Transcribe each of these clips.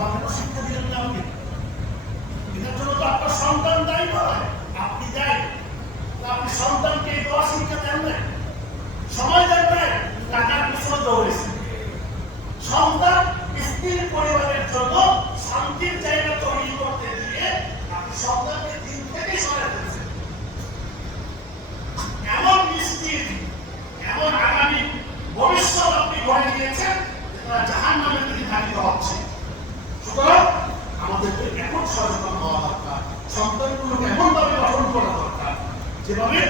দোয়াকে শিক্ষা দিলেন না আপনি। এটার জন্য তো আপনার সন্তান দায়ী নয়, আপনি দায়ী। আপনি সন্তানকে এই দোয়া শিক্ষা দেন না, সময় দেন না, টাকার পিছনে দৌড়েছেন। সন্তান স্ত্রীর পরিবারের জন্য শান্তির জায়গা তৈরি করতে দিয়ে আপনি সন্তানকে দিন থেকে সরে ফেলছেন। এমন নিশ্চিত, এমন আগামী ভবিষ্যৎ আপনি গড়ে দিয়েছেন যে তারা জাহান্নামের দিকে ধাবিত হচ্ছে। সুতরাং আমাদেরকে এখন সচেতন হওয়া দরকার, সন্তানগুলোকে এমনভাবে গঠন করা দরকার যেভাবে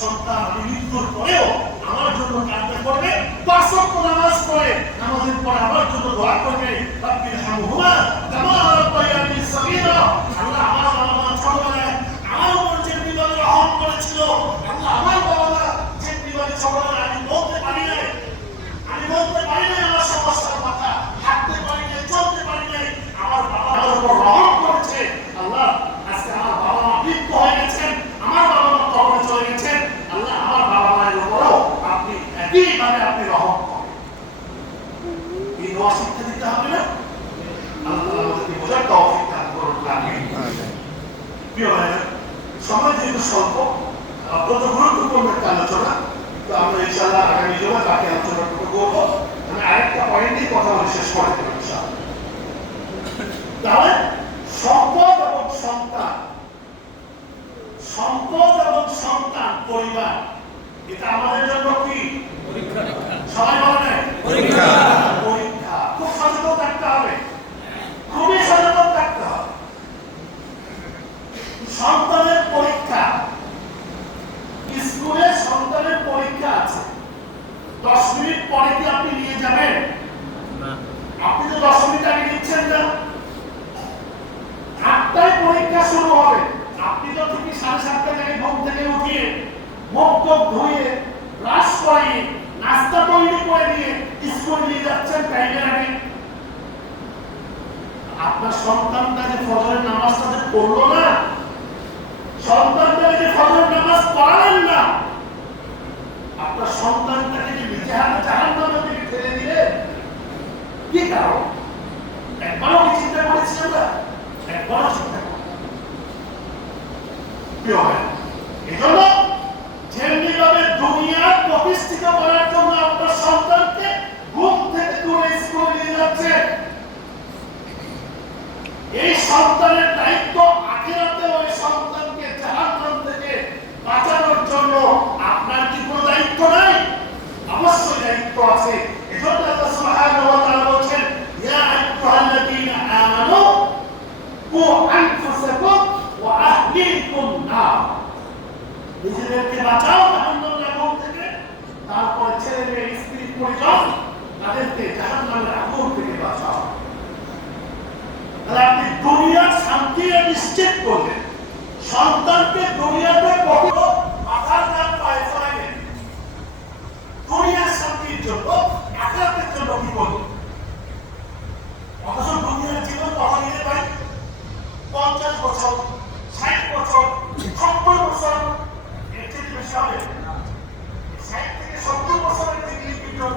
সন্তান মৃত্যুর পরেও আমার জন্য কান্না করবে, 5 ওয়াক্ত নামাজ পড়ে, নামাজের পরে আমার জন্য দোয়া করবে, রাব্বির হামহুমা কামা রাব্বায়ানি সগীরা। আল্লাহ আমার বাবা মা ছোটবেলায় আমার উপর যে বিপদে রহম করেছিল, আল্লাহ আমার বাবা মা যে বিপদে ছোটবেলায় আমি বলতে পারি নাই আমার সমস্যার কথা, হাঁটতে পারি নাই, চলতে পারি নাই, আমার বাবা আমার উপর রহম করেছে। আল্লাহ আজকে আমার বাবা মা বৃদ্ধ হয়ে গেছেন, আমার বাবা মা কবরে চলে গেছেন, আল্লাহ আমার বাবা মায়ের উপরও আপনি একইভাবে আপনি রহম করেন। এই দোয়া শিক্ষা দিতে হবে না? আল্লাহ আমাদেরকে বোঝার তৌফিক দান করুন। আমিন। প্রিয় ভাইরা, সময় যেহেতু স্বল্প, অত্যন্ত গুরুত্বপূর্ণ একটা আলোচনা, তো আমরা ইনশাআল্লাহ আগামী জমা বাকি আলোচনা করবো। আমি আরেকটা পয়েন্টেই কথা বলে শেষ করে দেবো ইনশাআল্লাহ। তাহলে সম্পদ এবং সন্তান, সম্পদ এবং সন্তান, পরিবার, এটা আমাদের জন্য কি পরীক্ষা? সবাই বলে নাই পরীক্ষা? পরীক্ষা। খুব সচেতন থাকতে হবে, খুবই সচেতন থাকতে হবে। সন্তানের পরীক্ষা, স্কুলে সন্তানের পরীক্ষা আছে, 10 মিনিট পরে কি আপনি নিয়ে যাবেন? আপনি তো 10 মিনিট আগে নিচ্ছেন না। 8টায় পরীক্ষা শুরু হবে, আপনি তো ঠিক 7:30 থেকে ঘুম থেকে উঠিয়ে মুখ টুক ধুয়ে ব্রাশ করে নাস্তা তৈরি করে নিয়ে স্কুল নিয়ে যাচ্ছেন টাইমের আগে। আপনার সন্তানটা যে ফজরের নামাজটা পড়লো না, সন্তানটাকে যে ফজরের নামাজ পড়ালেন না, আপনার সন্তানটাকে যে নিজে হাতে জাহান্নামের দিকে ঠেলে দিলেন, কি কারণ? একবারও কি চিন্তা করেছি আমরা? একবারও চিন্তা করি। প্রিয় ভাই, এজন্য যেমনিভাবে দুনিয়ার প্রতিষ্ঠিত করার জন্য আপনার সন্তানকে ঘুম থেকে তুলে স্কুলে নিয়ে যাচ্ছে, এই সন্তানের দায়িত্ব আখিরাতে ওই সন্তানকে জাহান্নাম থেকে বাঁচানোর জন্য আপনার কি কোনো দায়িত্ব নাই? অবশ্যই দায়িত্ব আছে। এজন্য আল্লাহ সুবহানাহু ওয়া তাআলা বলেন, ইয়া আইয়ুহাল্লাযীনা আমানু কু আনফুসাকুম ওয়া আহলিকুম নার। নিজেদেরকে বাঁচাও জাহান্নামের আগুন থেকে, তারপর ছেলে মেয়ে স্ত্রী পরিজন তাদেরকে জাহান্নামের আগুন থেকে বাঁচাও। তাহলে আপনি দুনিয়ার শান্তি নিশ্চিত করলেন, সন্তানকে দুনিয়া